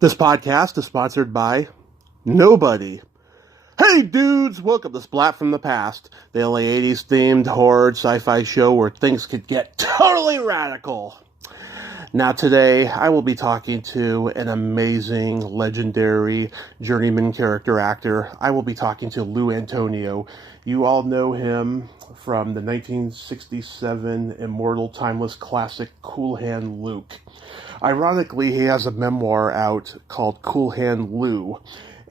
This podcast is sponsored by nobody. Hey dudes, welcome to Splat from the Past, the only 80s themed horror sci-fi show where things could get totally radical. Now today, I will be talking to an amazing, legendary, journeyman character actor. I will be talking to Lou Antonio. You all know him from the 1967 immortal timeless classic Cool Hand Luke. Ironically, he has a memoir out called Cool Hand Lou,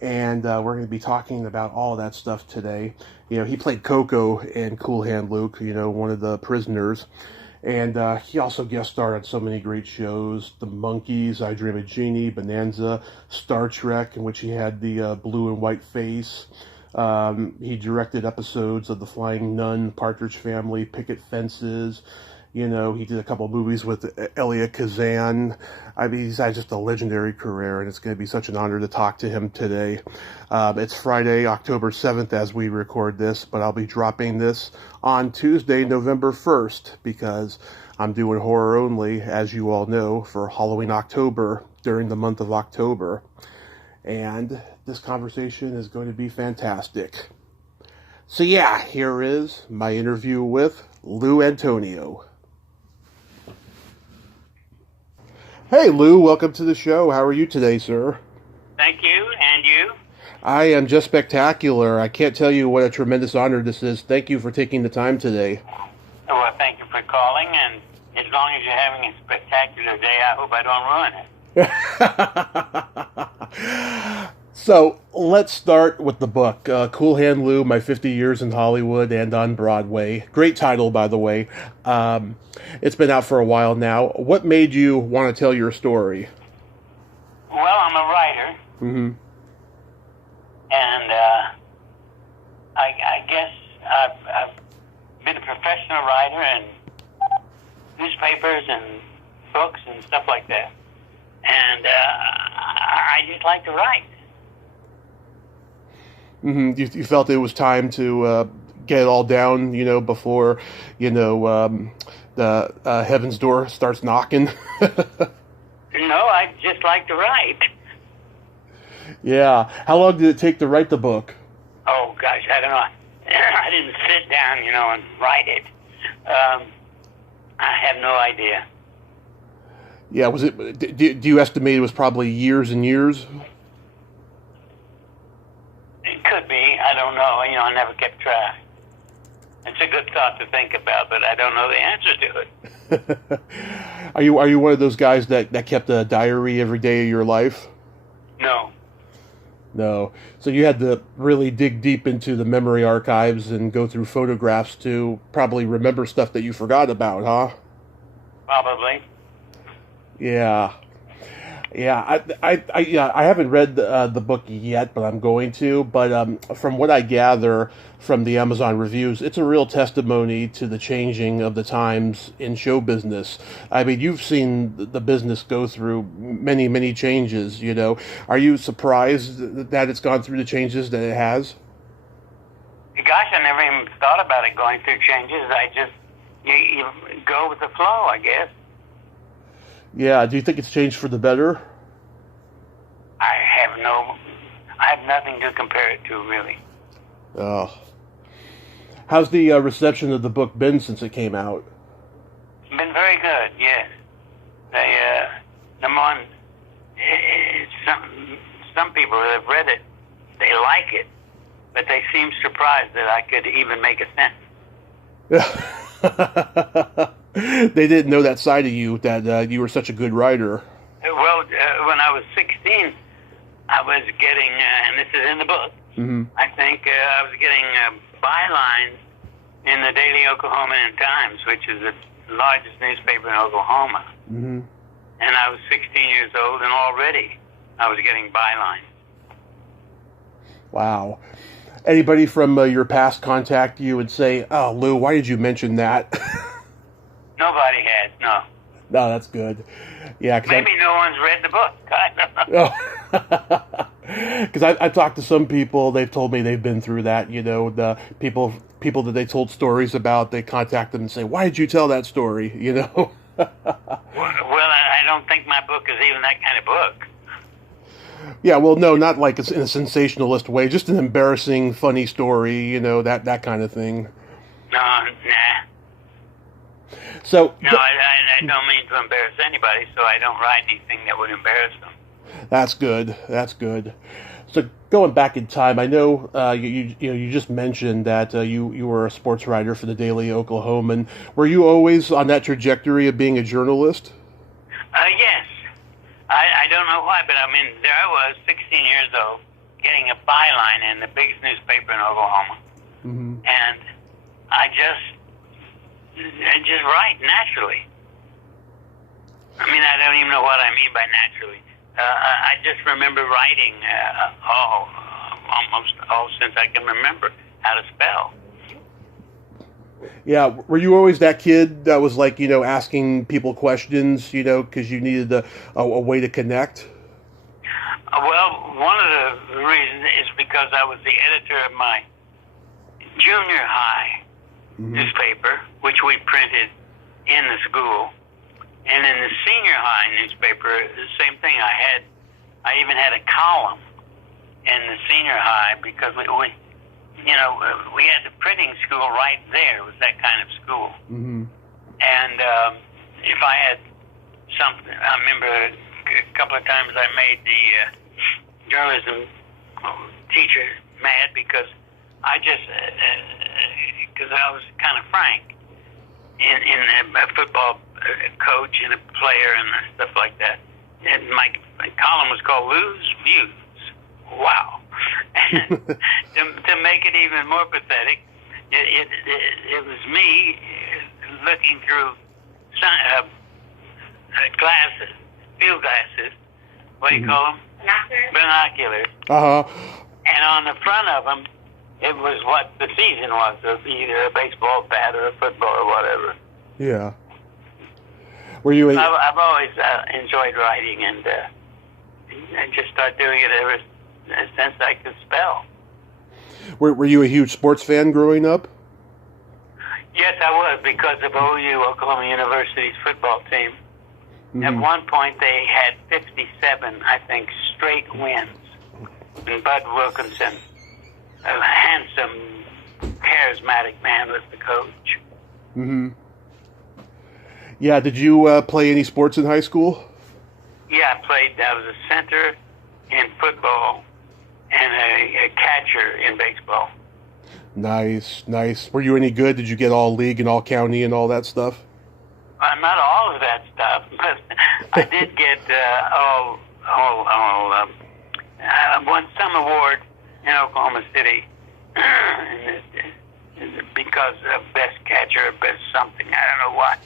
and we're going to be talking about all of that stuff today. You know, he played Coco in Cool Hand Luke, you know, one of the prisoners, and he also guest starred on so many great shows: The Monkees, I Dream of Jeannie, Bonanza, Star Trek, in which he had the blue and white face. He directed episodes of The Flying Nun, Partridge Family, Picket Fences. You know, he did a couple of movies with Elia Kazan. I mean, he's had just a legendary career, and it's going to be such an honor to talk to him today. It's Friday, October 7th, as we record this, but I'll be dropping this on Tuesday, November 1st, because I'm doing horror only, as you all know, for Halloween October, during the month of October. And this conversation is going to be fantastic. So yeah, here is my interview with Lou Antonio. Hey Lou, welcome to the show. How are you today, sir? Thank you, and you? I am just spectacular. I can't tell you what a tremendous honor this is. Thank you for taking the time today. Well, thank you for calling, and as long as you're having a spectacular day, I hope I don't ruin it. So, let's start with the book, Cool Hand Lou, My 50 Years in Hollywood and on Broadway. Great title, by the way. It's been out for a while now. What made you want to tell your story? Well, I'm a writer. Mm-hmm. And I guess I've been a professional writer in newspapers and books and stuff like that. And I just like to write. Mm-hmm. You felt it was time to get it all down, you know, before, you know, the heaven's door starts knocking? No, I just like to write. Yeah. How long did it take to write the book? Oh, gosh, I don't know. I didn't sit down, you know, and write it. I have no idea. Yeah, was it? Do you estimate it was probably years and years? It could be. I don't know. You know, I never kept track. It's a good thought to think about, but I don't know the answer to it. Are you one of those guys that kept a diary every day of your life? No. No. So you had to really dig deep into the memory archives and go through photographs to probably remember stuff that you forgot about, huh? Probably. Yeah. Yeah, I haven't read the book yet, but I'm going to. But from what I gather from the Amazon reviews, it's a real testimony to the changing of the times in show business. I mean, you've seen the business go through many, many changes, you know. Are you surprised that it's gone through the changes that it has? Gosh, I never even thought about it going through changes. I just, you go with the flow, I guess. Yeah, do you think it's changed for the better? I have nothing to compare it to, really. Oh. How's the reception of the book been since it came out? It's been very good, yes. Some people that have read it, they like it, but they seem surprised that I could even make a sentence. They didn't know that side of you, that you were such a good writer. Well, when I was 16, I was getting, and this is in the book, mm-hmm. I think I was getting bylines in the Daily Oklahoman Times, which is the largest newspaper in Oklahoma. Mm-hmm. And I was 16 years old, and already I was getting bylines. Wow. Anybody from your past contact you and say, "Oh, Lou, why did you mention that?" Nobody has, no. No, that's good. Yeah, maybe no one's read the book. I don't know. Because I've talked to some people, they've told me they've been through that. You know, the people that they told stories about, they contact them and say, "Why did you tell that story?" You know. Well, I don't think my book is even that kind of book. Yeah, well, no, not like it's in a sensationalist way, just an embarrassing, funny story, that kind of thing. No, nah. So No, I don't mean to embarrass anybody, so I don't write anything that would embarrass them. that's good. That's good. So going back in time, I know you just mentioned that you were a sports writer for the Daily Oklahoman. Were you always on that trajectory of being a journalist? Yes. I don't know why, but I mean, there I was, 16 years old, getting a byline in the biggest newspaper in Oklahoma. Mm-hmm. And I just write naturally. I mean, I don't even know what I mean by naturally. I just remember writing almost all since I can remember how to spell. Yeah, were you always that kid that was like, asking people questions, because you needed a way to connect? Well, one of the reasons is because I was the editor of my junior high newspaper, which we printed in the school. And in the senior high newspaper, the same thing. I even had a column in the senior high because we had the printing school right there. It was that kind of school. Mm-hmm. And if I had something, I remember a couple of times I made the journalism teacher mad because because I was kind of frank in a football coach and a player and stuff like that. And my column was called Lose Views. Wow. to make it even more pathetic, it was me looking through glasses, field glasses. What do you call them? Binoculars. Uh-huh. And on the front of them, it was what the season was, of either a baseball bat or a football or whatever. Yeah. Were you? I've always enjoyed writing, and I just started doing it ever since I could spell. Were you a huge sports fan growing up? Yes, I was, because of OU, Oklahoma University's football team. Mm-hmm. At one point, they had 57, I think, straight wins. And Bud Wilkinson, a handsome, charismatic man, was the coach. Mm-hmm. Yeah, did you play any sports in high school? Yeah, I was a center in football and a catcher in baseball. Nice, nice. Were you any good? Did you get all league and all county and all that stuff? Not all of that stuff, but I did get won some award in Oklahoma City because of best catcher, best something. I don't know what,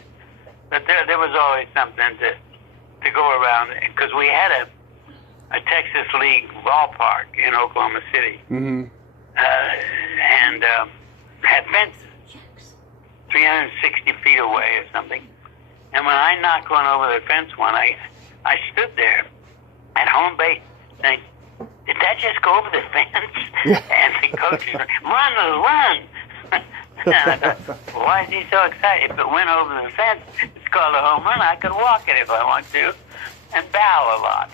but there was always something to go around, because we had a Texas League ballpark in Oklahoma City, and had fences 360 feet away or something. And when I knocked one over the fence I stood there at home base saying, "Did that just go over the fence?" And the coach was like, "Run! And I thought, why is he so excited? If it went over the fence, it's called a home run. I could walk it if I want to, and bow a lot."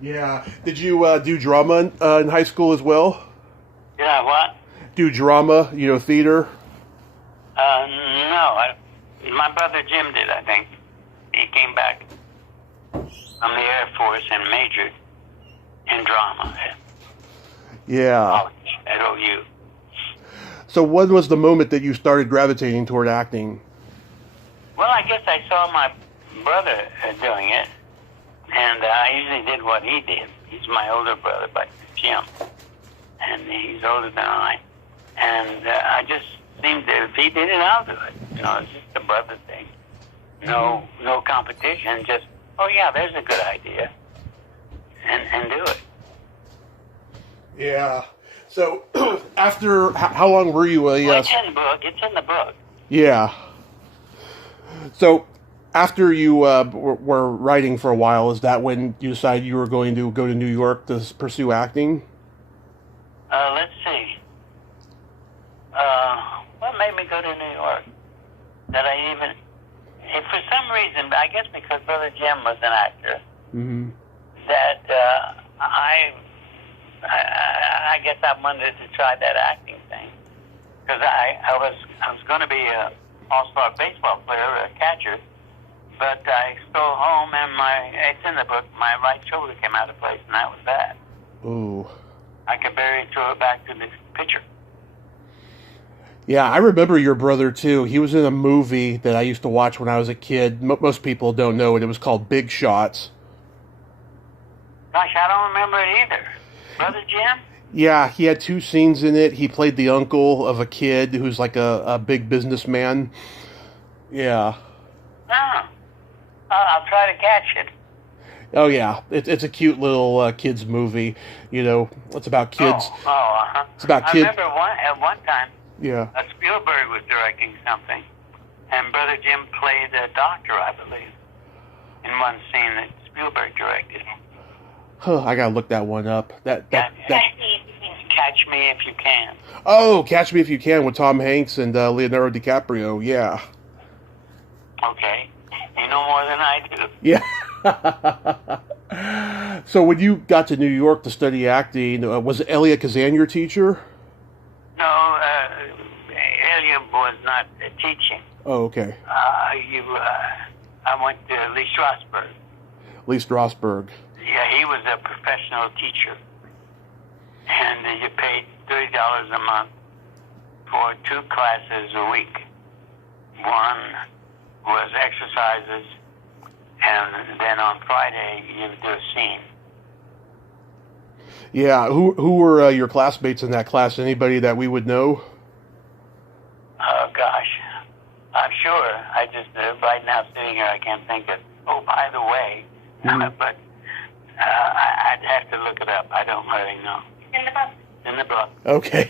Yeah. Did you do drama in high school as well? Did I what? Do drama, theater? No. My brother Jim did, I think. He came back from the Air Force and majored in drama Yeah. at OU. So when was the moment that you started gravitating toward acting? Well, I guess I saw my brother doing it, and I usually did what he did. He's my older brother, by Jim, and he's older than I. And I just seemed to, if he did it, I'll do it. It's just a brother thing. No competition. Just, oh yeah, there's a good idea, and do it. Yeah. So after how long were you a? Well, it's in the book. It's in the book. Yeah. So after you were writing for a while, is that when you decided you were going to go to New York to pursue acting? Let's see. What made me go to New York? That I even, if for some reason, I guess because Brother Jim was an actor, that I guess I wanted to try that acting thing because I was going to be a all-star baseball player, a catcher, but I stole home and it's in the book, my right shoulder came out of place, and that was that. Ooh. I could barely throw it back to the pitcher. Yeah, I remember your brother too. He was in a movie that I used to watch when I was a kid. Most people don't know it. It was called Big Shots. Gosh, I don't remember it either. Brother Jim? Yeah, he had 2 scenes in it. He played the uncle of a kid who's like a big businessman. Yeah. Oh. I'll try to catch it. Oh, yeah. It's a cute little kids movie. You know, it's about kids. Uh-huh. It's about kids. I remember at one time, yeah. Spielberg was directing something, and Brother Jim played a doctor, I believe, in one scene that Spielberg directed. Huh, I gotta look that one up. That Catch Me If You Can. Oh, Catch Me If You Can with Tom Hanks and Leonardo DiCaprio. Yeah. Okay, you know more than I do. Yeah. So when you got to New York to study acting, was Elia Kazan your teacher? No, Elia was not teaching. Oh, okay. I went to Lee Strasberg. Lee Strasberg. Yeah, he was a professional teacher. And you paid $30 a month for 2 classes a week. One was exercises, and then on Friday you would do a scene. Yeah, who were your classmates in that class? Anybody that we would know? Oh, gosh. I'm sure. I just, right now sitting here, I can't think of, oh, by the way, but I'd have to look it up. I don't really know. In the book. In the book. Okay.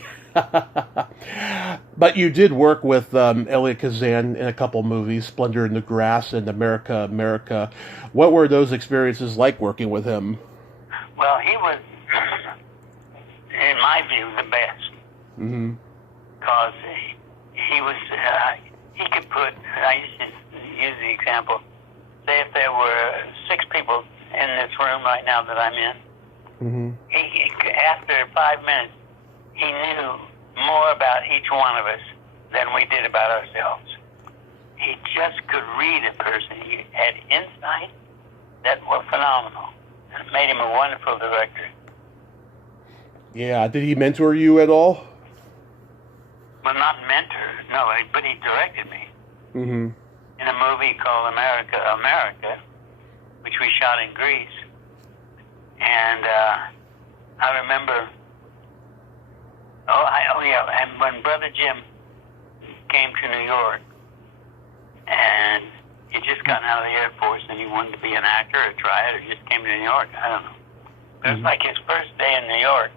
But you did work with Elia Kazan in a couple movies, Splendor in the Grass and America, America. What were those experiences like working with him? Well, he was, in my view, the best. Mm-hmm. Because he was, he could put, I used to use the example, say if there were 6 people in this room right now that I'm in, after 5 minutes, he knew more about each one of us than we did about ourselves. He just could read a person. He had insight that were phenomenal. It made him a wonderful director. Yeah, did he mentor you at all? Well, not mentor, no, but he directed me. Mm-hmm. In a movie called America, America, which we shot in Greece. And I remember, and when Brother Jim came to New York, and he just gotten out of the Air Force and he wanted to be an actor or try it, or just came to New York, I don't know. It was like his first day in New York.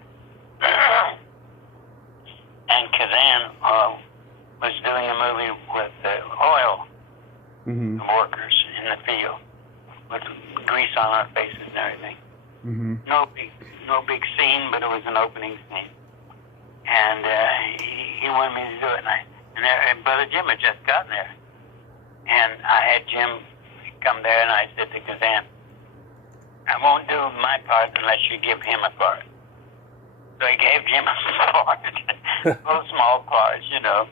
And Kazan was doing a movie with oil workers in the field with grease on our faces and everything. Mm-hmm. No big scene, but it was an opening scene. And he wanted me to do it, and Brother Jim had just gotten there. And I had Jim come there, and I said to Kazan, I won't do my part unless you give him a part. So he gave Jim a part, little small parts, you know.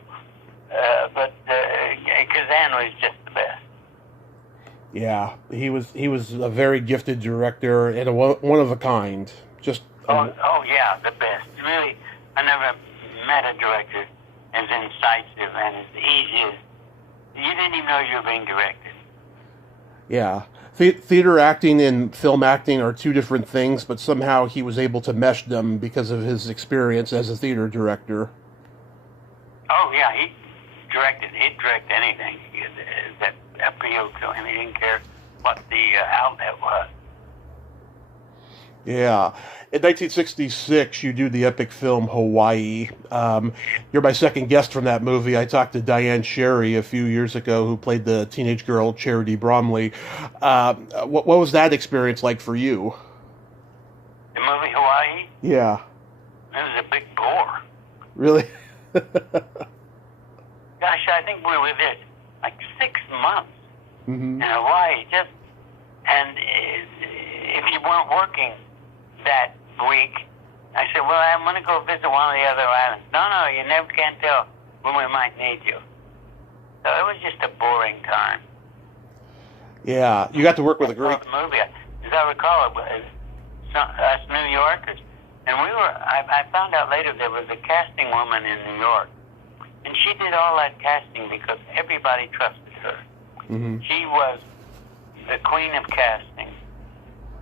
But Kazan was just the best. Yeah, he was a very gifted director and a one of a kind. Just oh yeah, the best. Really, I never met a director as incisive and as easy as you didn't even know you were being directed. Yeah. Theater acting and film acting are 2 different things, but somehow he was able to mesh them because of his experience as a theater director. Oh, yeah, he'd direct anything that appealed to him. He didn't care what the outlet was. Yeah. In 1966, you do the epic film Hawaii. You're my second guest from that movie. I talked to Diane Sherry a few years ago, who played the teenage girl Charity Bromley. What was that experience like for you? The movie Hawaii? Yeah. It was a big bore. Really? Gosh, I think we were there like 6 months in Hawaii. And if you weren't working that week. I said, well, I'm going to go visit one of the other islands. No, you never can tell when we might need you. So it was just a boring time. Yeah, you got to work with a great... movie. As I recall, it was us New Yorkers. And I found out later there was a casting woman in New York. And she did all that casting because everybody trusted her. Mm-hmm. She was the queen of casting.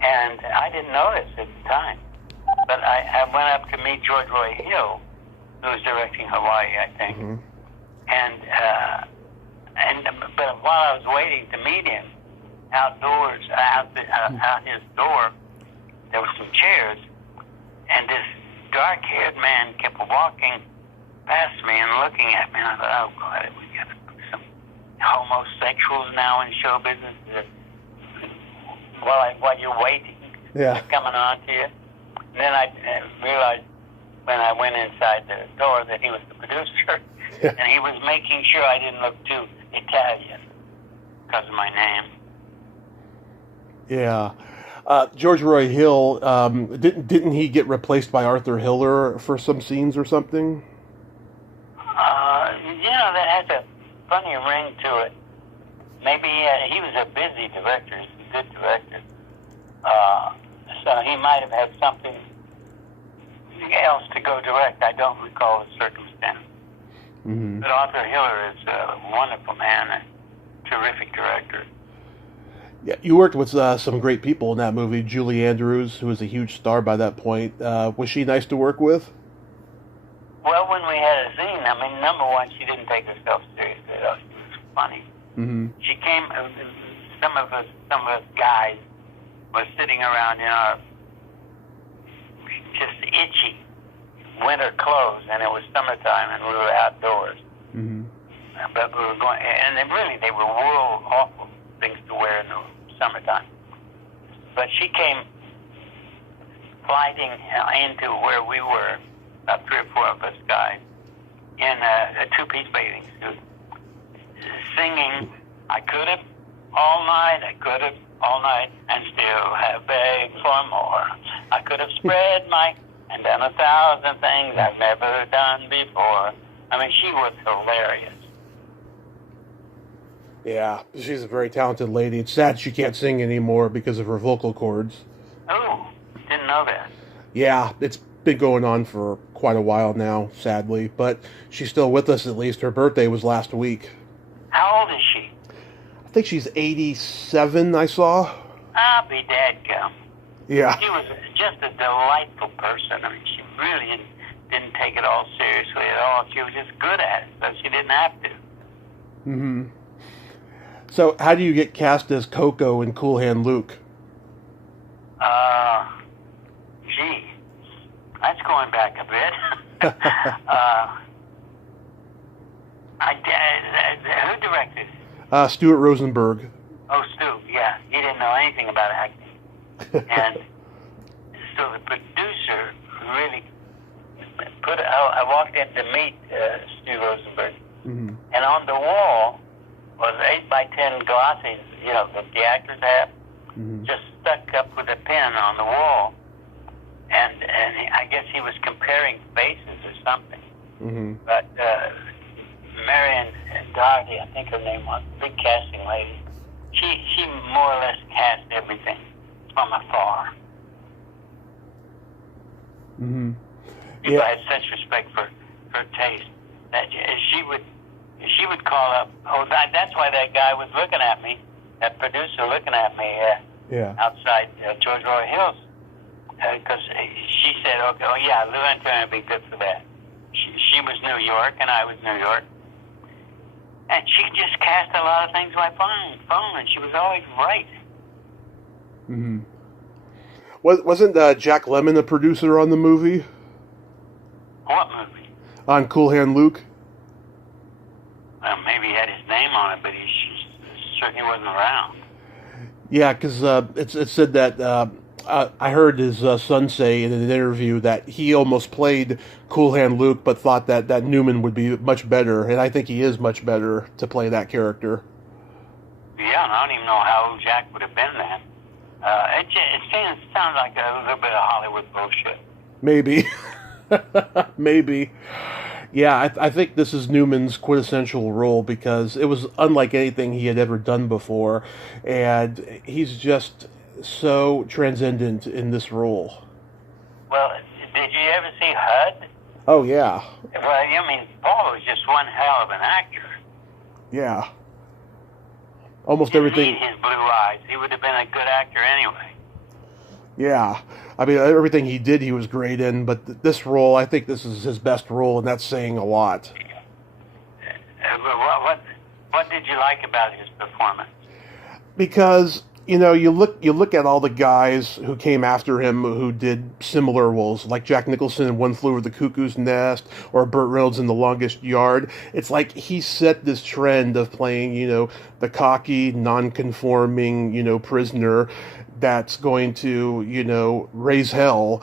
And I didn't know this at the time. But I went up to meet George Roy Hill, who was directing Hawaii, I think. Mm-hmm. But while I was waiting to meet him, outdoors, out his door, there were some chairs, and this dark-haired man kept walking past me and looking at me. And I thought, oh, God, we got some homosexuals now in show business. While you're waiting, yeah, coming on to you. And then I realized when I went inside the door that he was the producer, yeah. And he was making sure I didn't look too Italian because of my name. Yeah. George Roy Hill, didn't he get replaced by Arthur Hiller for some scenes or something? That has a funny ring to it. Maybe he was a busy director. He's a good director. So he might have had something else to go direct. I don't recall the circumstance. Mm-hmm. But Arthur Hiller is a wonderful man, a terrific director. Yeah, you worked with some great people in that movie. Julie Andrews, who was a huge star by that point. Was she nice to work with? Well, when we had a scene, number one, she didn't take herself seriously at all. She was funny. Mm-hmm. She came, some of us guys were sitting around in our just itchy winter clothes, and it was summertime, and we were outdoors. Mm-hmm. But we were going, and they were real awful things to wear in the summertime. But she came gliding into where we were, about 3 or 4 of us guys, in a two-piece bathing suit, singing, I could have all night, and still have begged for more. I could have spread and done 1,000 things I've never done before. She was hilarious. Yeah, she's a very talented lady. It's sad she can't sing anymore because of her vocal cords. Oh, didn't know that. Yeah, it's been going on for quite a while now, sadly. But she's still with us at least. Her birthday was last week. How old is she? I think she's 87, I saw. I'll be dadgum. Yeah. She was just a delightful person. She really didn't take it all seriously at all. She was just good at it, so she didn't have to. Mm-hmm. So, how do you get cast as Coco in Cool Hand Luke? That's going back a bit. Who directed it? Stuart Rosenberg. Oh, Stu, yeah. He didn't know anything about acting. And so the producer really I walked in to meet Stu Rosenberg, Mm-hmm. and on the wall was 8x10 glosses, that the actors have, Mm-hmm. just stuck up with a pen on the wall. And I guess he was comparing faces or something. Mm-hmm. But Marion Doherty, I think her name was, big casting lady, she more or less cast everything from afar. Mm-hmm. People had such respect for her taste that she would call up. Oh, that's why that guy was looking at me, that producer looking at me outside George Roy Hill's, because she said, okay, oh yeah, Lou Antonio would be good for that. She was New York and I was New York, and she just cast a lot of things by phone, and she was always right. Mm-hmm. Wasn't Jack Lemmon the producer on the movie? What movie? On Cool Hand Luke? Well, maybe he had his name on it, but he certainly wasn't around. Yeah, because it said that I heard his son say in an interview that he almost played Cool Hand Luke, but thought that Newman would be much better, and I think he is much better to play that character. Yeah, and I don't even know how old Jack would have been then. It sounds sounds like a little bit of Hollywood bullshit. Maybe. Maybe. Yeah, I think this is Newman's quintessential role because it was unlike anything he had ever done before, and he's just so transcendent in this role. Well, did you ever see HUD? Oh, yeah. Well, I mean, Paul was just one hell of an actor. Yeah. Almost Didn't everything. need his blue eyes. He would have been a good actor anyway. Yeah. I mean, everything he did, he was great in, but this role, I think this is his best role, and that's saying a lot. What did you like about his performance? Because, you know, you look at all the guys who came after him who did similar roles, like Jack Nicholson in One Flew Over the Cuckoo's Nest, or Burt Reynolds in The Longest Yard. It's like he set this trend of playing, you know, the cocky, non-conforming, you know, prisoner that's going to, you know, raise hell.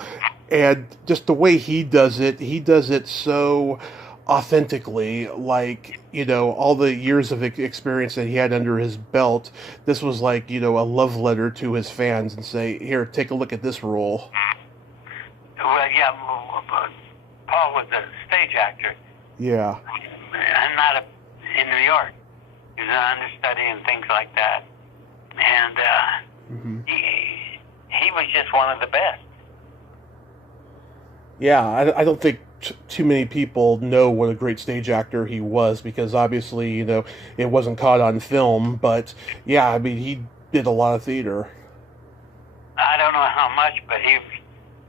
And just the way he does it so authentically, like, you know, all the years of experience that he had under his belt. This was like, you know, a love letter to his fans and say, here, take a look at this role. Well, yeah, Paul was a stage actor. Yeah. And not in New York. He was an understudy and things like that. And he was just one of the best. Yeah, I don't think too many people know what a great stage actor he was because obviously, you know, it wasn't caught on film. But yeah, I mean, he did a lot of theater. I don't know how much, but he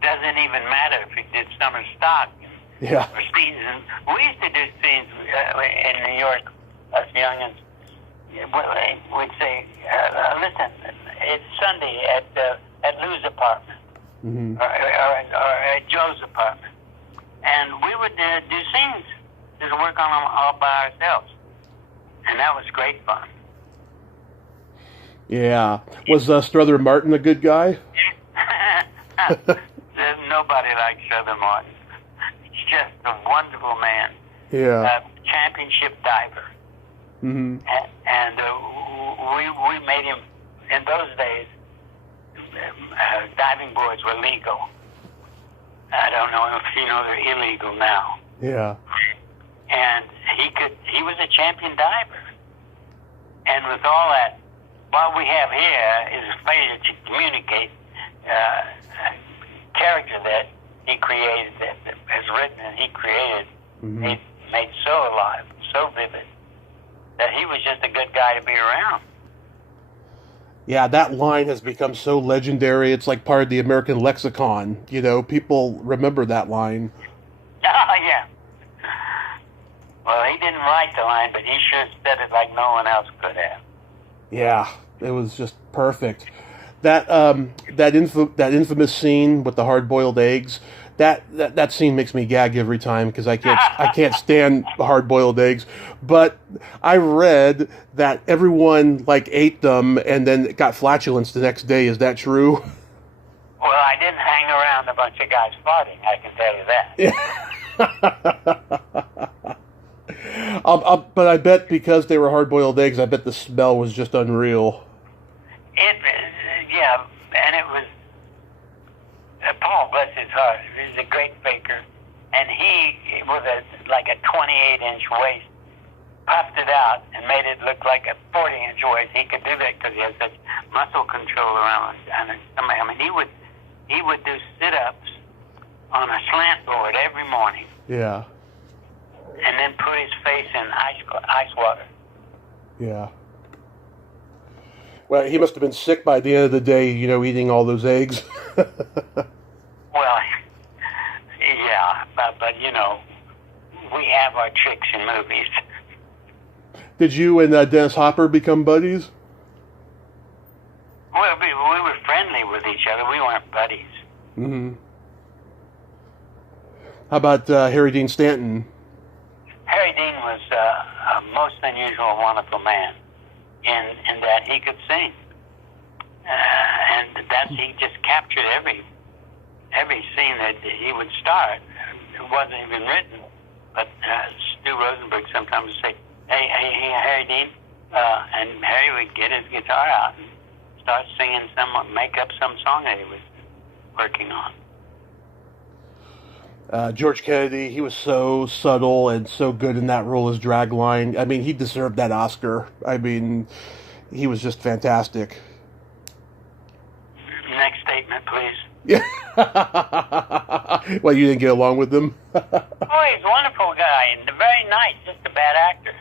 doesn't even matter if he did summer stock Yeah. or scenes. We used to do scenes in New York as young as we'd say, listen, it's Sunday at Lou's apartment or at Joe's apartment. And we would do scenes, just work on them all by ourselves. And that was great fun. Yeah. Was Strother Martin a good guy? Nobody likes Strother Martin. He's just a wonderful man. Yeah. Championship diver. Mm-hmm. And we made him, in those days, diving boards were legal. I don't know if you know they're illegal now. Yeah. And he was a champion diver. And with all that, what we have here is a failure to communicate character that he created, that has written and he created, he made so alive, so vivid, that he was just a good guy to be around. Yeah, that line has become so legendary. It's like part of the American lexicon. You know, people remember that line. Oh, yeah. Well, he didn't write the line, but he sure said it like no one else could have. Yeah, it was just perfect. That infamous scene with the hard-boiled eggs. That scene makes me gag every time because I can't stand hard-boiled eggs. But I read that everyone like ate them and then got flatulence the next day. Is that true? Well, I didn't hang around a bunch of guys farting, I can tell you that. But I bet because they were hard-boiled eggs, I bet the smell was just unreal. Yeah, and it was Paul, bless his heart, he's a great faker, and he, with like a 28-inch waist, puffed it out and made it look like a 40-inch waist. He could do that because he had such muscle control around his stomach. I mean, he would do sit-ups on a slant board every morning. Yeah. And then put his face in ice water. Yeah. Well, he must have been sick by the end of the day, you know, eating all those eggs. Well, yeah, but you know, we have our tricks in movies. Did you and Dennis Hopper become buddies? Well, we were friendly with each other. We weren't buddies. Mm-hmm. How about Harry Dean Stanton? Harry Dean was a most unusual, wonderful man in that he could sing. And he just captured every scene that he would start. It wasn't even written, but Stu Rosenberg sometimes would say, hey, Harry Dean, and Harry would get his guitar out and start singing make up some song that he was working on. George Kennedy, he was so subtle and so good in that role as Dragline. I mean, he deserved that Oscar. I mean, he was just fantastic. Next statement, please. Yeah. Well, you didn't get along with him? Oh, he's a wonderful guy and very nice, just a bad actor.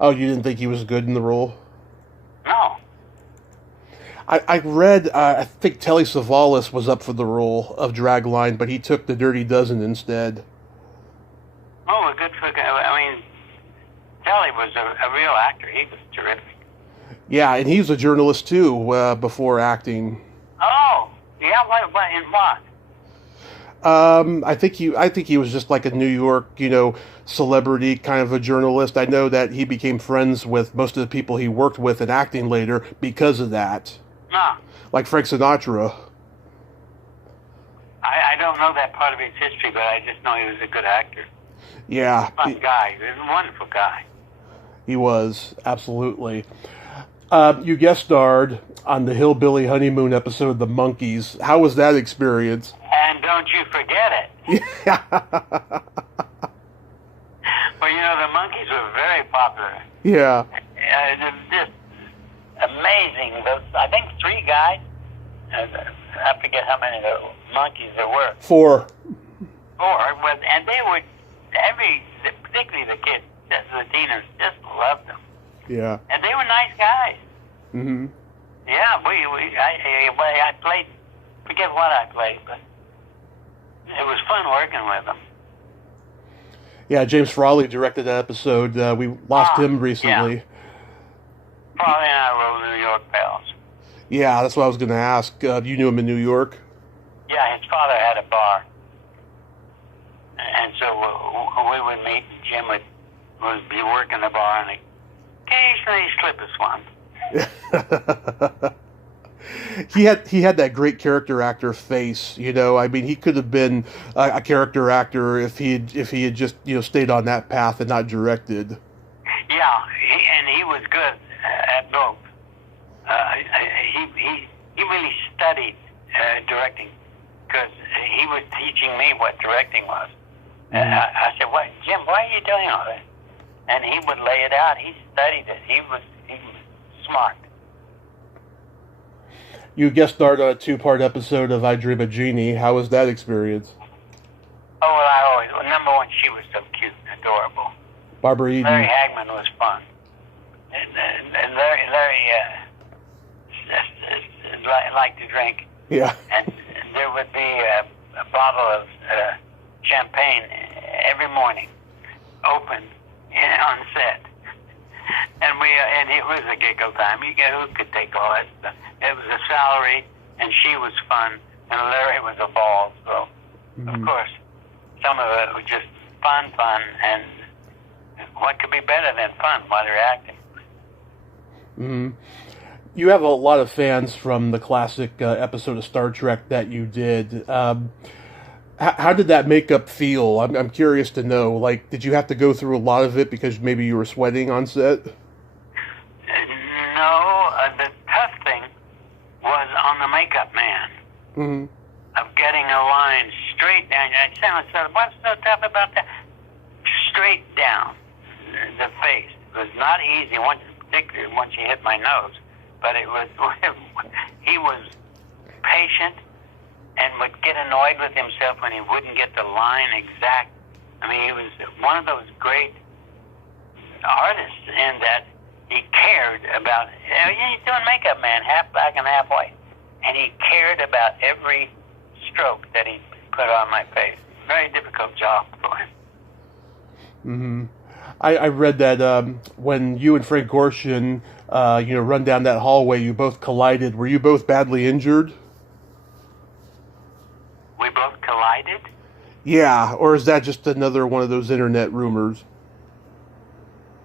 Oh, you didn't think he was good in the role? No. I read, I think Telly Savalas was up for the role of Dragline, but he took the Dirty Dozen instead. Oh, well, good for... I mean, Telly was a real actor. He was terrific. Yeah, and he was a journalist, too, before acting. Oh, yeah, in what? I think he was just like a New York, celebrity kind of a journalist. I know that he became friends with most of the people he worked with in acting later because of that. No. Like Frank Sinatra. I don't know that part of his history, but I just know he was a good actor. Yeah. Fun guy. He was a wonderful guy. He was, absolutely. You guest starred on the Hillbilly Honeymoon episode, The Monkees. How was that experience? And don't you forget it. Yeah. Well, the Monkees were very popular. Yeah. Just amazing. I think 3 guys. I forget how many Monkees there were. 4. 4. And they would, particularly the kids, the teenagers, just loved them. Yeah. And they were nice guys. Mm-hmm. Yeah, I played, forget what I played, but it was fun working with them. Yeah, James Frawley directed that episode. We lost him recently. Yeah. Frawley and I wrote New York Pals. Yeah, that's what I was going to ask. You knew him in New York? Yeah, his father had a bar. And so we would meet, and Jim would be working the bar, and occasionally slip us one. He had that great character actor face, I mean, he could have been a character actor if he had just stayed on that path and not directed. Yeah, and he was good at both. He really studied directing because he was teaching me what directing was. I said, "What, Jim? Why are you doing all this?" And he would lay it out. He studied it. He was smart. You guest starred on a 2-part episode of I Dream of Jeannie. How was that experience? Oh, well, number one, she was so cute and adorable. Barbara Eden. Larry Hagman was fun. And Larry liked to drink. Yeah. And there would be a bottle of champagne every morning, open on set. And it was a giggle time. Who could take all that stuff? It was a salary, and she was fun, and Larry was a ball. So, of course, some of it was just fun, and what could be better than fun while you're acting? Mm-hmm. You have a lot of fans from the classic episode of Star Trek that you did. How did that makeup feel? I'm curious to know. Like, did you have to go through a lot of it because maybe you were sweating on set? No, the tough thing was on the makeup man. Mm-hmm. Of getting a line straight down. What's so tough about that? Straight down the face. It was not easy, particularly once you hit my nose. But it was. He was patient and would get annoyed with himself when he wouldn't get the line exact. I mean, he was one of those great artists in that he cared about. He's doing makeup man, half black and half white, and he cared about every stroke that he put on my face. Very difficult job for him. Mm-hmm. I read that when you and Frank Gorshin, run down that hallway, you both collided. Were you both badly injured? We both collided? Yeah, or is that just another one of those internet rumors?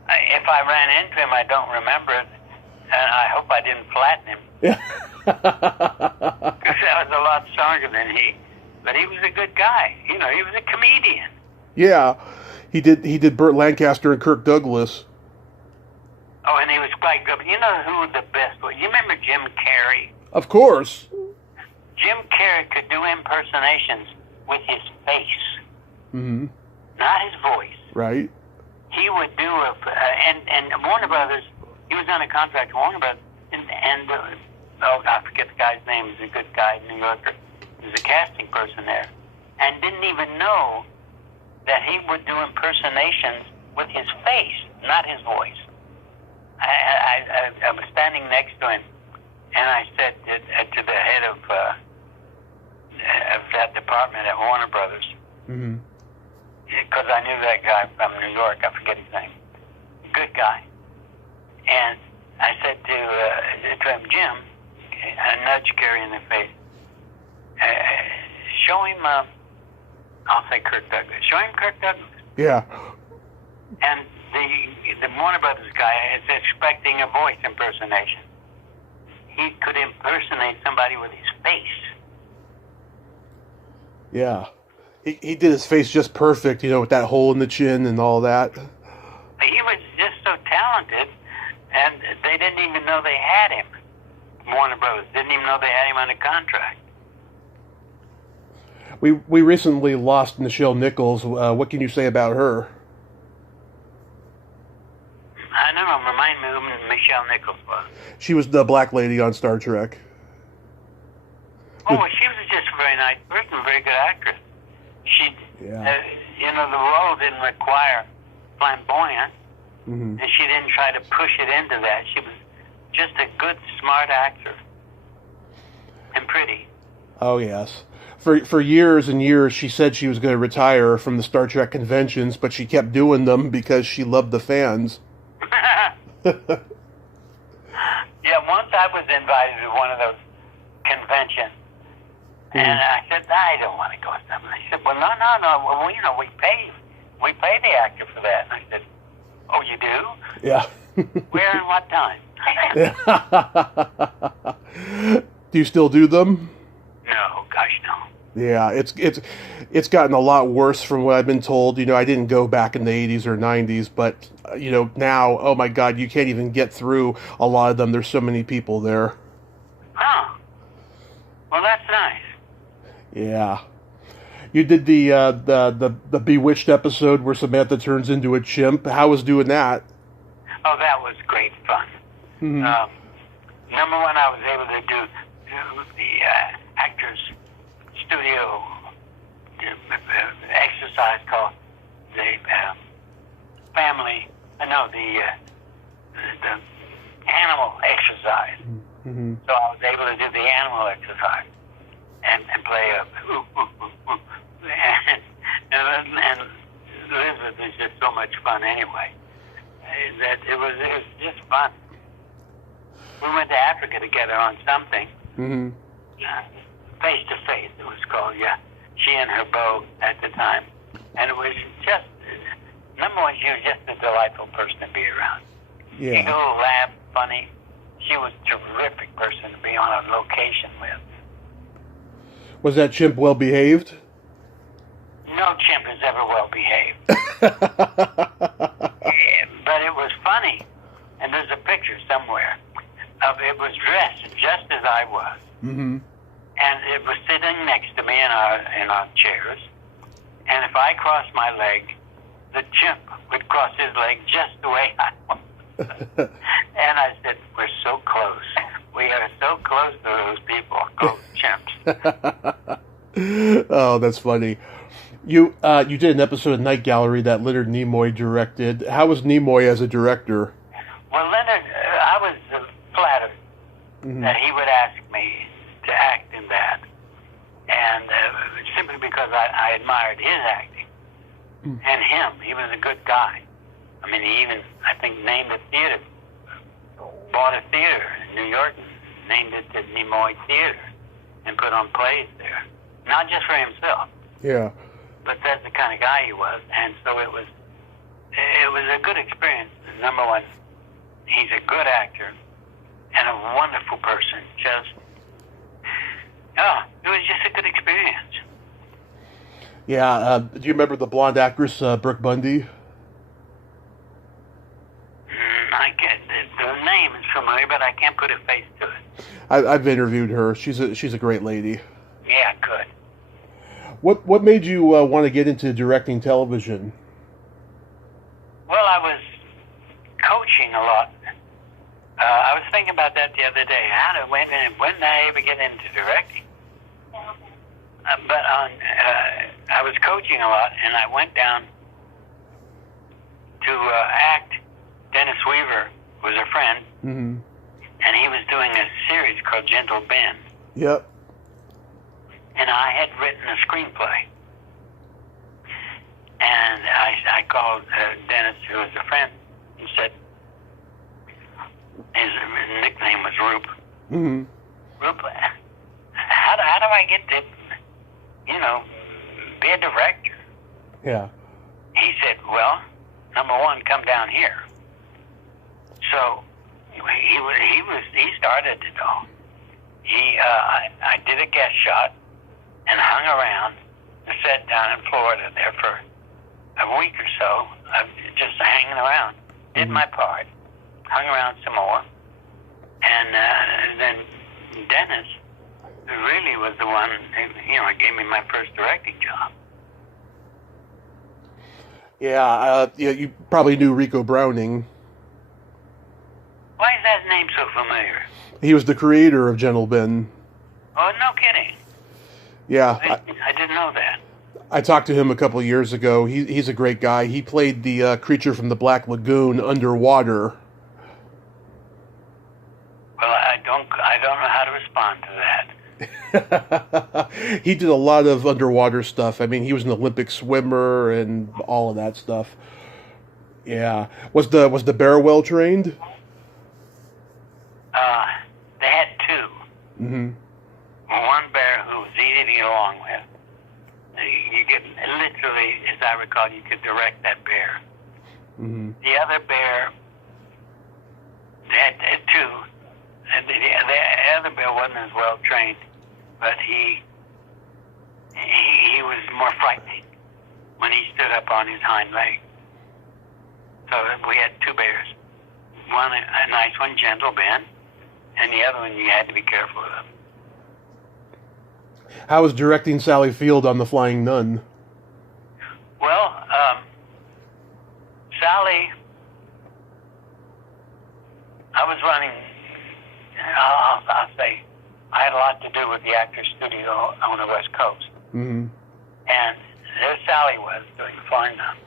If I ran into him, I don't remember it, and I hope I didn't flatten him. Yeah. Because I was a lot stronger than he. But he was a good guy. He was a comedian. Yeah, he did Burt Lancaster and Kirk Douglas. Oh, and he was quite good. But you know who the best was? You remember Jim Carrey? Of course. Jim Carrey could do impersonations with his face, not his voice. Right. He would do and Warner Brothers. He was on a contract with Warner Brothers, and I forget the guy's name. He's a good guy, New Yorker. He was a casting person there, and didn't even know that he would do impersonations with his face, not his voice. I was standing next to him, and I said to the head of that department at Warner Brothers, because I knew that guy from New York. I forget his name. Good guy. And I said to him, Jim, I nudged Gary in the face. Show him, I'll say Kirk Douglas. Show him Kirk Douglas. Yeah. And the Warner Brothers guy is expecting a voice impersonation. He could impersonate somebody with his face. Yeah. He did his face just perfect, with that hole in the chin and all that. He was just so talented, and they didn't even know they had him. Warner Brothers didn't even know they had him on a contract. We recently lost Nichelle Nichols. What can you say about her? I don't know. Remind me who Nichelle Nichols was. She was the black lady on Star Trek. Oh, well, she was just a very nice person, a very good actress. She, the role didn't require flamboyant, and she didn't try to push it into that. She was just a good, smart actor, and pretty. Oh, yes. For years and years, she said she was going to retire from the Star Trek conventions, but she kept doing them because she loved the fans. Yeah, once I was invited to one of those conventions, and I said, I don't want to go to them. And they said, well, no. Well, we pay the actor for that. And I said, oh, you do? Yeah. Where and what time? Do you still do them? No, gosh, no. Yeah, it's gotten a lot worse from what I've been told. I didn't go back in the 80s or 90s, but, now, oh my God, you can't even get through a lot of them. There's so many people there. Huh. Well, that's nice. Yeah. You did the Bewitched episode where Samantha turns into a chimp. How was doing that? Oh, that was great fun. Number one, I was able to do the actors studio exercise called the animal exercise. So I was able to do the animal exercise and play a and Elizabeth is just so much fun anyway. That it was just fun. We went to Africa together on something. Face to Face, it was called, she and her beau at the time. And it was just, number one, she was just a delightful person to be around. Yeah. Giggle, laugh, funny. She was a terrific person to be on a location with. Was that chimp well behaved? No chimp is ever well behaved. But it was funny. And there's a picture somewhere of it was dressed just as I was. And it was sitting next to me in our chairs. And if I crossed my leg, the chimp would cross his leg just the way I was. And I said, we're so close. We are so close to those people called chimps. Oh, that's funny. You did an episode of Night Gallery that Leonard Nimoy directed. How was Nimoy as a director? Well, Leonard, I was flattered that he would ask me to act in that, and simply because I admired his acting and him. He was a good guy. I mean, he even, I think, named a theater, bought a theater in New York, and named it the Nimoy Theater, and put on plays there. Not just for himself. Yeah. But that's the kind of guy he was, and so it was a good experience. Number one, he's a good actor and a wonderful person. It was just a good experience. Yeah. Do you remember the blonde actress Brooke Bundy? I can't. The name is familiar, but I can't put a face to it. I've interviewed her. She's a great lady. Yeah, good. What made you want to get into directing television? Well, I was coaching a lot. I was thinking about that the other day. When did I ever get into directing? But I was coaching a lot, and I went down to act. Dennis Weaver was a friend, and he was doing a series called Gentle Ben. Yep. And I had written a screenplay. And I called Dennis, who was a friend, and said, his nickname was Roop. Roop, how do I get to, be a director? Yeah. He said, well, number one, come down here. So he started to go. I did a guest shot and hung around and sat down in Florida there for a week or so, just hanging around. Did my part, hung around some more, and then Dennis really was the one who, gave me my first directing job. Yeah, you probably knew Rico Browning. Why is that name so familiar? He was the creator of Gentle Ben. Oh, no kidding. Yeah. I didn't know that. I talked to him a couple of years ago. He's a great guy. He played the creature from the Black Lagoon underwater. Well, I don't know how to respond to that. He did a lot of underwater stuff. I mean, he was an Olympic swimmer and all of that stuff. Yeah. Was the bear well trained? They had two. One bear who was easy to get along with. You could literally, as I recall, you could direct that bear. The other bear, they had two. And the other bear wasn't as well trained, but he was more frightening when he stood up on his hind leg. So we had two bears. One, a nice one, Gentle Ben, and the other one you had to be careful of. How was directing Sally Field on The Flying Nun? Well, Sally, I was running, I'll say, I had a lot to do with the Actors Studio on the West Coast. And there Sally was doing Flying Nun.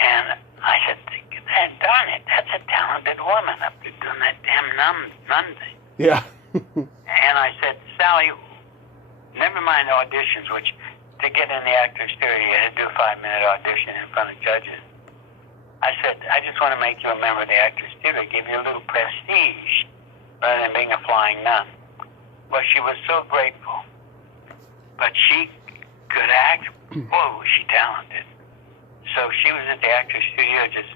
And I said, darn it, that's a talented woman up there doing that damn nun thing. Yeah. And I said, Sally, never mind auditions, which to get in the Actors Studio, you had to do a 5-minute audition in front of judges. I said, I just want to make you a member of the Actors Studio, give you a little prestige, rather than being a flying nun. Well, she was so grateful. But she could act. Whoa, was she talented. So she was at the Actors Studio just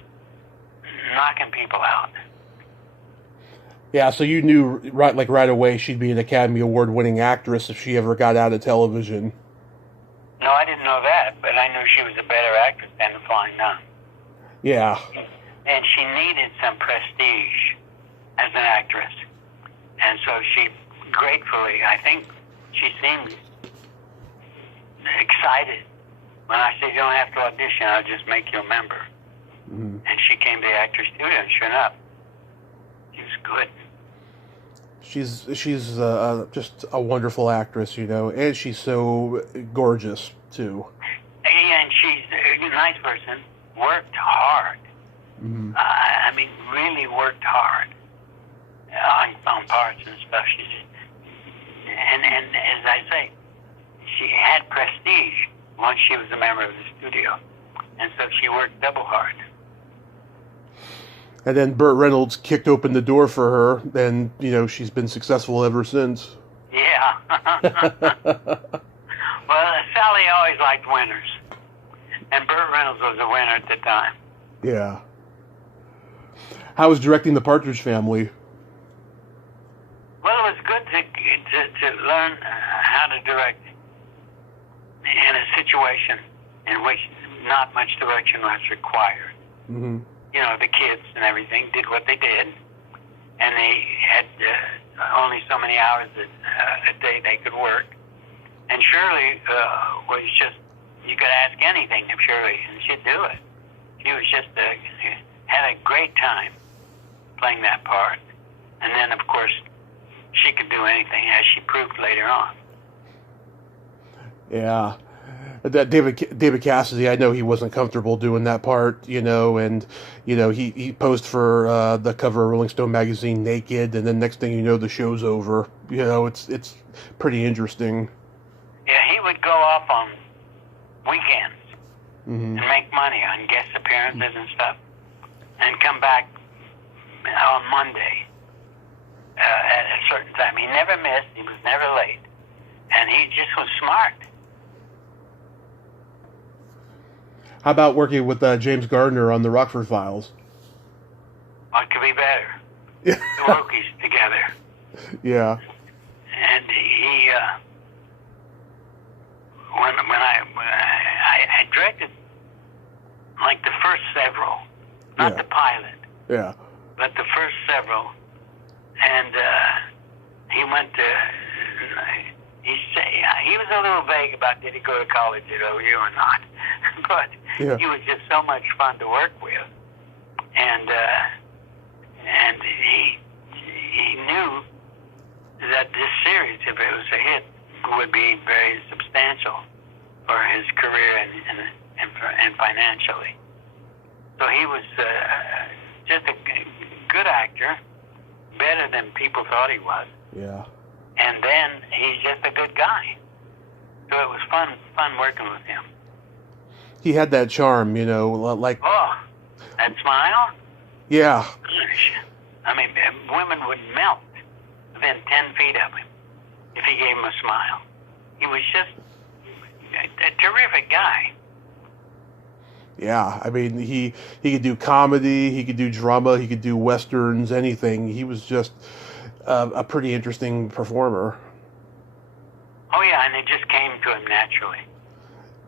knocking people out. Yeah, so you knew right away she'd be an Academy Award-winning actress if she ever got out of television. No, I didn't know that, but I knew she was a better actress than the Flying Nun. Yeah. And she needed some prestige as an actress. And so she gratefully, I think she seemed excited when I said, you don't have to audition, I'll just make you a member. And she came to the Actors Studio, and sure enough, she was good. She's just a wonderful actress, and she's so gorgeous, too. And she's a nice person, worked hard. I mean, really worked hard on parts and stuff. And as I say, she had prestige once she was a member of the studio. And so she worked double hard. And then Burt Reynolds kicked open the door for her, and, she's been successful ever since. Yeah. Well, Sally always liked winners. And Burt Reynolds was a winner at the time. Yeah. How was directing The Partridge Family? Well, it was good to learn how to direct in a situation in which not much direction was required. The kids and everything did what they did, and they had only so many hours a day they could work. And Shirley was just, you could ask anything of Shirley, and she'd do it. She was just, had a great time playing that part. And then, of course, she could do anything, as she proved later on. Yeah. That David Cassidy, I know he wasn't comfortable doing that part, and he posed for the cover of Rolling Stone magazine naked, and then next thing you know, the show's over. It's pretty interesting. Yeah, he would go off on weekends Mm-hmm. and make money on guest appearances and stuff, and come back on Monday at a certain time. He never missed. He was never late, and he just was smart. How about working with James Gardner on the Rockford Files? What could be better? Yeah. The Loki's together. Yeah. And he, when I directed like the first several, not the pilot, yeah, but the first several, and he went to. He was a little vague about did he go to college at OU or not, but he was just so much fun to work with, and he knew that this series, if it was a hit, would be very substantial for his career and financially. So he was just a good actor, better than people thought he was. Yeah. And then he's just a good guy. So it was fun working with him. He had that charm, like... Oh, that smile? Yeah. Gosh. I mean, women would melt within 10 feet of him if he gave them a smile. He was just a terrific guy. Yeah, I mean, he could do comedy, he could do drama, he could do westerns, anything. He was just a pretty interesting performer. Oh yeah, and it just came to him naturally.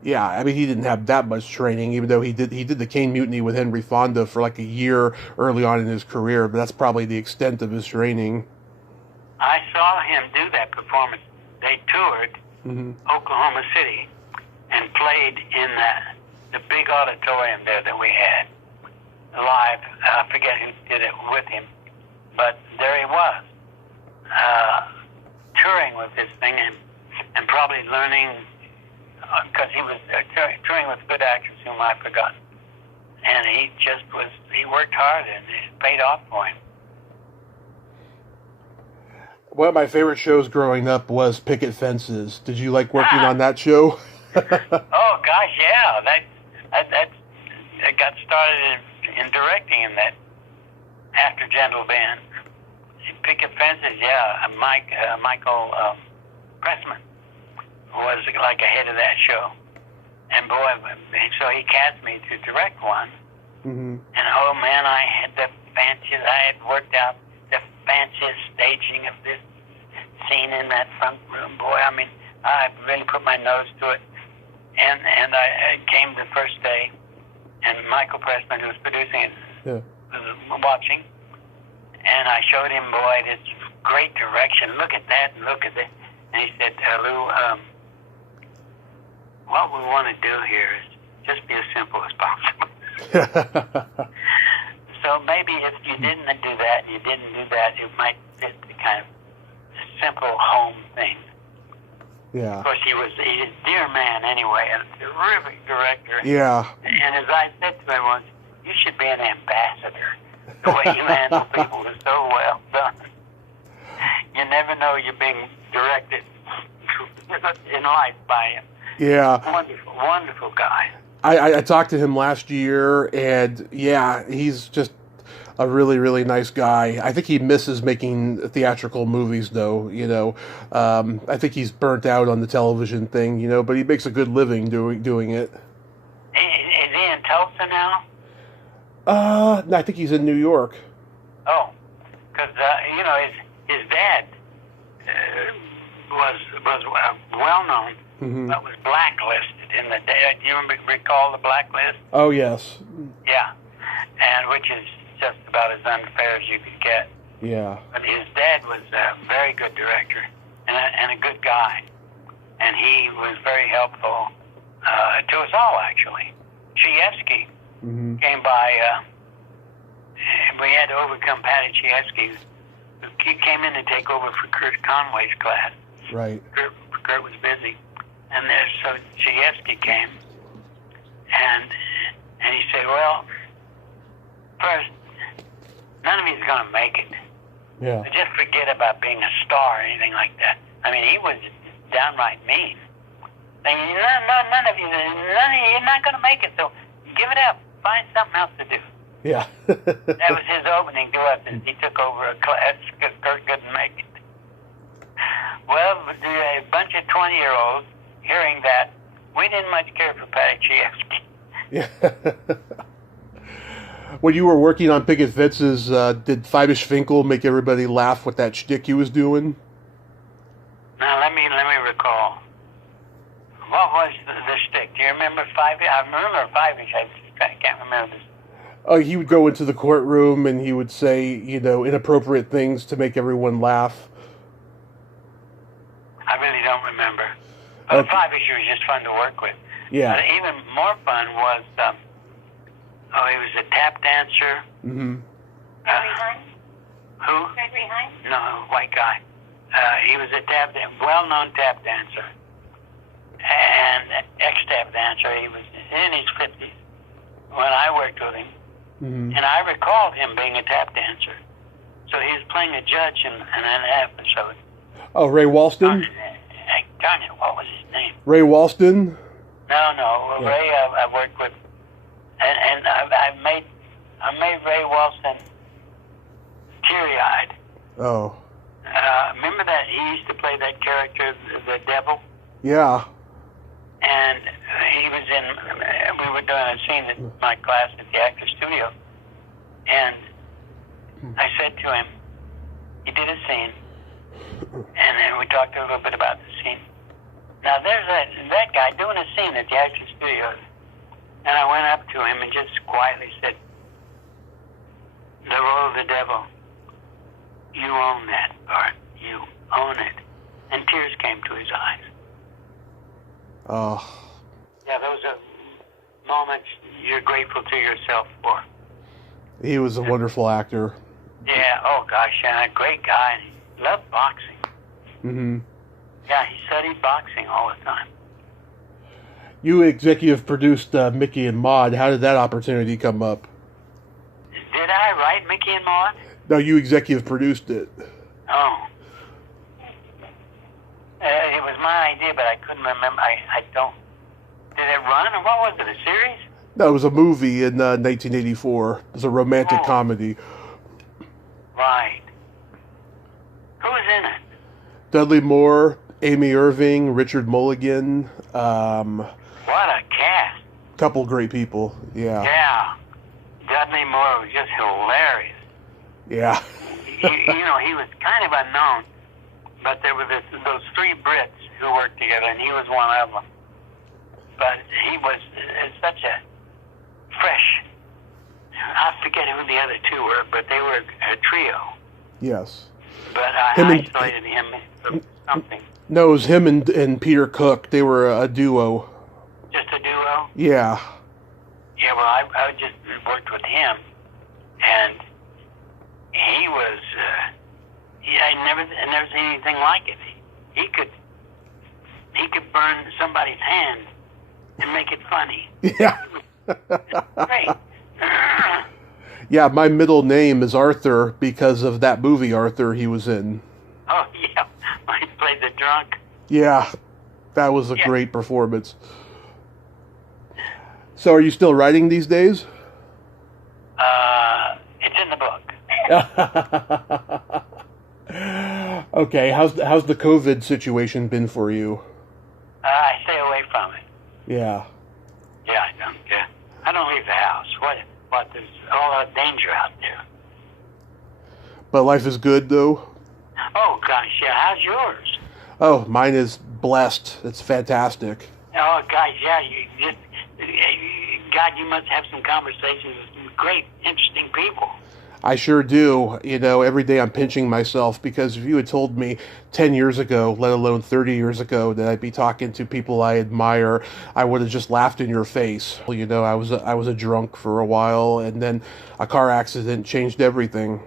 Yeah, I mean, he didn't have that much training, even though he did the Cane Mutiny with Henry Fonda for like a year early on in his career, but that's probably the extent of his training. I saw him do that performance. They toured Oklahoma City and played in the big auditorium there that we had live. I forget who did it with him, but there he was, touring with this thing and probably learning, because he was touring with good actors whom I've forgotten. And he worked hard and it paid off for him. One of my favorite shows growing up was Picket Fences. Did you like working on that show? Oh gosh, yeah. That got started in directing in that after Gentle Ben. Picket Fences, yeah. Michael Pressman was like ahead of that show, and boy, so he cast me to direct one. Mm-hmm. And oh man, I had worked out the fanciest staging of this scene in that front room. Boy, I mean, I really put my nose to it. And I came the first day, and Michael Pressman, who was producing it, was watching, and I showed him, boy, this great direction. Look at that, and look at that. And he said, Lou, what we want to do here is just be as simple as possible. So maybe if you didn't do that, and you didn't do that, it might fit the kind of simple home thing. Yeah. Of course, he's a dear man anyway, a terrific director. Yeah. And as I said to him once, you should be an ambassador. The way you handle people is so well done. You never know you're being directed in life by him. Yeah. Wonderful, wonderful guy. I talked to him last year, and yeah, he's just a really, really nice guy. I think he misses making theatrical movies, though, I think he's burnt out on the television thing, but he makes a good living doing it. Is he in Tulsa now? I think he's in New York. Oh, because, his dad was well-known, but was blacklisted in the day. Do you recall the blacklist? Oh, yes. Yeah, and which is just about as unfair as you could get. Yeah. But his dad was a very good director and a good guy. And he was very helpful to us all, actually. Chayefsky came by. We had to overcome Patty Chayefsky. He came in to take over for Kurt Conway's class. Right. Kurt was busy. And so Chayefsky came. And he said, well, first, none of you's going to make it. Yeah. Just forget about being a star or anything like that. I mean, he was downright mean. Saying, none of you, you're not going to make it, so give it up. Find something else to do. Yeah. That was his opening to us as he took over a class because Kurt couldn't make it. Well, a bunch of 20-year-olds hearing that, we didn't much care for Patty Chayefsky. Yeah. When you were working on Picket Fences, did Fibish Finkel make everybody laugh with that shtick he was doing? Now, let me recall. What was the shtick? Do you remember Fibish? I remember Fibish. I can't remember this. Oh, he would go into the courtroom and he would say, inappropriate things to make everyone laugh. I really don't remember. But Fibish was just fun to work with. Yeah. But even more fun was, he was a tap dancer. Mm-hmm. Who? Gregory Hines? No, white guy. He was a well-known tap dancer. And ex-tap dancer. He was in his 50s when I worked with him. Mm-hmm. And I recalled him being a tap dancer. So he was playing a judge in an episode. Oh, Ray Walston? Darn it, what was his name? Ray Walston? No. Yeah. Ray, I worked with, and I made Ray Walston teary-eyed. Oh. Remember that he used to play that character, the devil? Yeah. And he was we were doing a scene in my class at the actor studio, and I said to him, he did a scene, and then we talked a little bit about the scene. Now there's that guy doing a scene at the actor studio, and I went up to him and just quietly said, the role of the devil, you own that part, you own it. And tears came to his eyes. Oh. Yeah, those are moments you're grateful to yourself for. He was a wonderful actor. Yeah, oh gosh, yeah, a great guy. He loved boxing. Mm-hmm. Yeah, he studied boxing all the time. You executive produced Mickey and Maude. How did that opportunity come up? Did I write Mickey and Maude? No, you executive produced it. Oh. It was my idea, but I couldn't remember. I don't. Did it run, or what was it, a series? No, it was a movie in 1984. It was a romantic comedy. Right. Who was in it? Dudley Moore, Amy Irving, Richard Mulligan. What a cast. Couple great people, yeah. Yeah. Dudley Moore was just hilarious. Yeah. He was kind of unknown, but there were those three Brits who worked together, and he was one of them. But he was such a fresh, I forget who the other two were, but they were a trio. Yes. But I isolated him from something. No, it was him and Peter Cook. They were a duo. Just a duo? Yeah. Yeah, well, I just worked with him, and he was, I never seen anything like it. He could burn somebody's hand and make it funny. Yeah. Great. Yeah, my middle name is Arthur because of that movie Arthur he was in. Oh, yeah. He played the drunk. Yeah. That was a great performance. So are you still writing these days? It's in the book. Okay, how's the COVID situation been for you? I stay away from it. Yeah. Yeah, I don't. Yeah, I don't leave the house. What? There's all that danger out there. But life is good, though? Oh, gosh, yeah. How's yours? Oh, mine is blessed. It's fantastic. Oh, gosh, yeah. God, you must have some conversations with some great, interesting people. I sure do. You know, every day I'm pinching myself because if you had told me 10 years ago, let alone 30 years ago, that I'd be talking to people I admire, I would have just laughed in your face. You know, I was a drunk for a while, and then a car accident changed everything.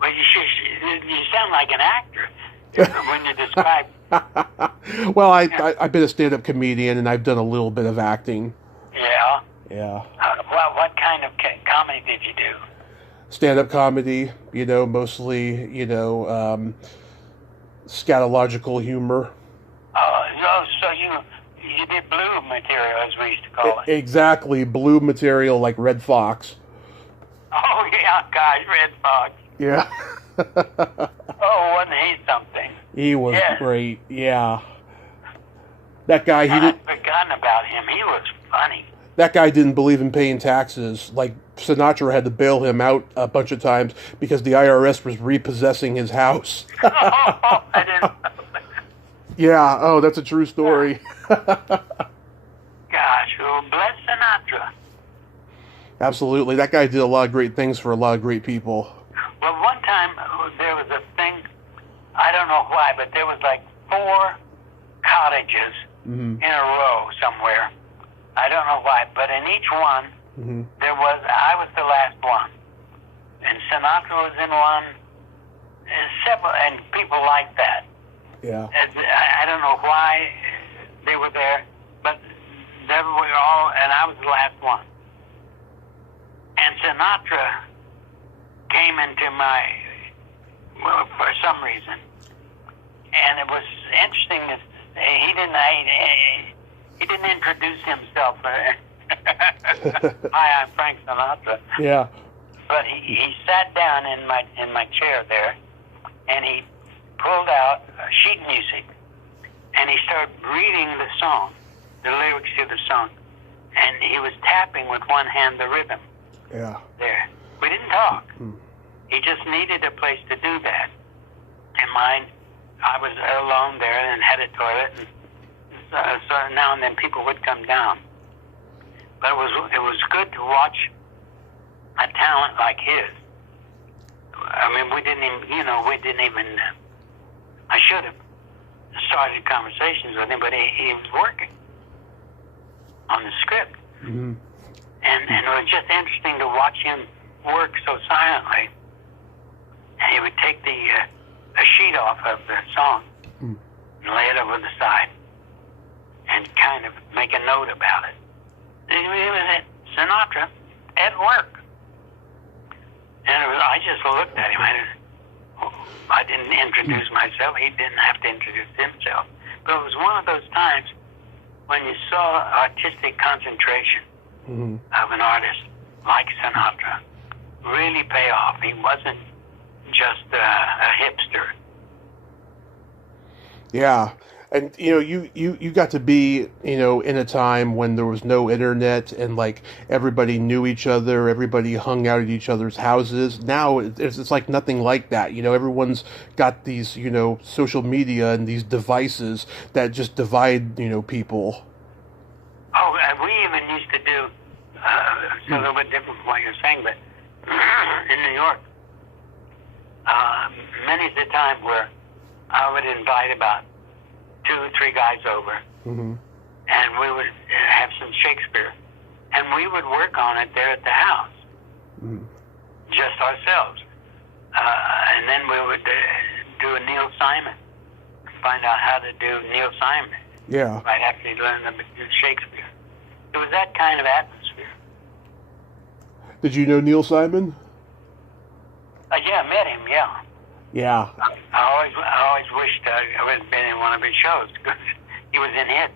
Well, you sound like an actor when you describe. Well, I've been a stand-up comedian, and I've done a little bit of acting. Yeah. Yeah. Well, what kind of comedy did you do? Stand-up comedy, you know, mostly, you know, scatological humor. Oh, so you did blue material, as we used to call it. Exactly, blue material like Red Fox. Oh, yeah, gosh, Red Fox. Yeah. Oh, wasn't he something? He was great, yeah. That guy, I'd forgotten about him. He was funny. That guy didn't believe in paying taxes. Like, Sinatra had to bail him out a bunch of times because the IRS was repossessing his house. I didn't know that. Yeah, oh, that's a true story. Gosh, well, bless Sinatra. Absolutely. That guy did a lot of great things for a lot of great people. Well, one time there was a thing, I don't know why, but there was like 4 cottages in a row somewhere. I don't know why, but in each one, I was the last one. And Sinatra was in one, and people liked that. Yeah. I don't know why they were there, but they were all, and I was the last one. And Sinatra came into for some reason. And it was interesting that he didn't introduce himself. Hi, I'm Frank Sinatra. Yeah. But he sat down in my chair there, and he pulled out sheet music, and he started reading the song, the lyrics to the song, and he was tapping with one hand the rhythm. Yeah. There. We didn't talk. He just needed a place to do that. And mine, I was alone there and had a toilet, and so now and then people would come down. But it was good to watch a talent like his. I mean, we didn't even, I should have started conversations with him, but he was working on the script. And it was just interesting to watch him work so silently. And he would take a sheet off of the song and lay it over the side and kind of make a note about it. And he was at Sinatra at work. And I just looked at him. I didn't introduce myself. He didn't have to introduce himself. But it was one of those times when you saw artistic concentration of an artist like Sinatra really pay off. He wasn't just a hipster. Yeah. And, you know, you got to be, you know, in a time when there was no internet and, like, everybody knew each other, everybody hung out at each other's houses. Now it's like nothing like that. You know, everyone's got these, you know, social media and these devices that just divide, you know, people. Oh, we even used to do, it's a little bit different from what you're saying, but in New York, many's the time where I would invite about 2 or 3 guys over, and we would have some Shakespeare, and we would work on it there at the house, just ourselves. And then we would do a Neil Simon, find out how to do Neil Simon. Yeah. Right after he learned to do Shakespeare. It was that kind of atmosphere. Did you know Neil Simon? Yeah, I met him, yeah. Yeah. I always wished I had been in one of his shows because he was in hits.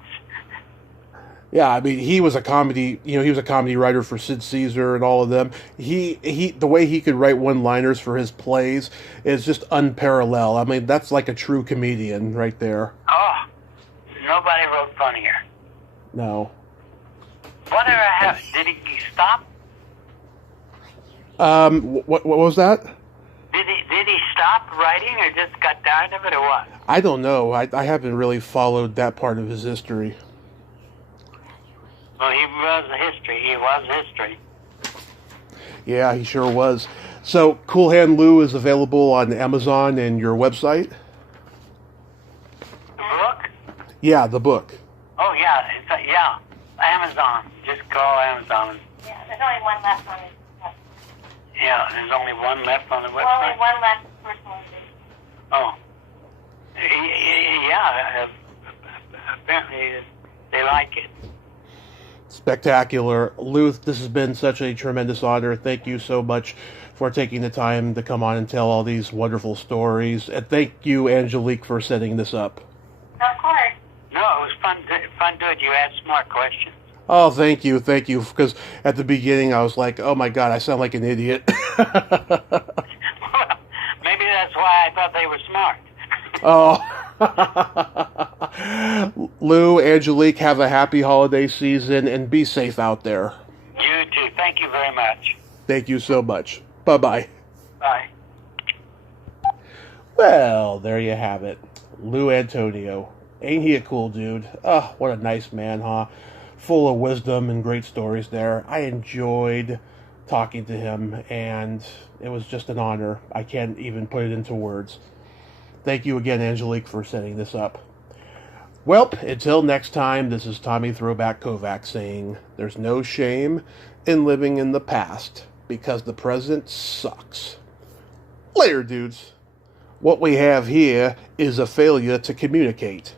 Yeah, I mean, he was a comedy, you know, he was a comedy writer for Sid Caesar and all of them. The way he could write one-liners for his plays is just unparalleled. I mean, that's like a true comedian right there. Oh, nobody wrote funnier. No. Whatever happened? Did he stop? What was that? Did he stop writing or just got tired of it or what? I don't know. I haven't really followed that part of his history. Well, he was history. He was history. Yeah, he sure was. So, Cool Hand Lou is available on Amazon and your website? The book? Yeah, the book. Oh, yeah. Yeah. Amazon. Just call Amazon. Yeah, there's only one left on it. Yeah, there's only one left on the website. Well, only one left personal. Oh. Yeah. Apparently they like it. Spectacular. Lou, this has been such a tremendous honor. Thank you so much for taking the time to come on and tell all these wonderful stories. And thank you, Angelique, for setting this up. Of course. No, it was fun doing it. You asked smart questions. Oh, thank you, because at the beginning I was like, oh my God, I sound like an idiot. Maybe that's why I thought they were smart. Oh. Lou, Angelique, have a happy holiday season and be safe out there. You too. Thank you very much. Thank you so much. Bye-bye. Bye. Well, there you have it. Lou Antonio. Ain't he a cool dude? Oh, what a nice man, huh? Full of wisdom and great stories there. I enjoyed talking to him, and it was just an honor. I can't even put it into words. Thank you again, Angelique, for setting this up. Well, until next time, this is Tommy Throwback Kovac saying, there's no shame in living in the past, because the present sucks. Later, dudes. What we have here is a failure to communicate.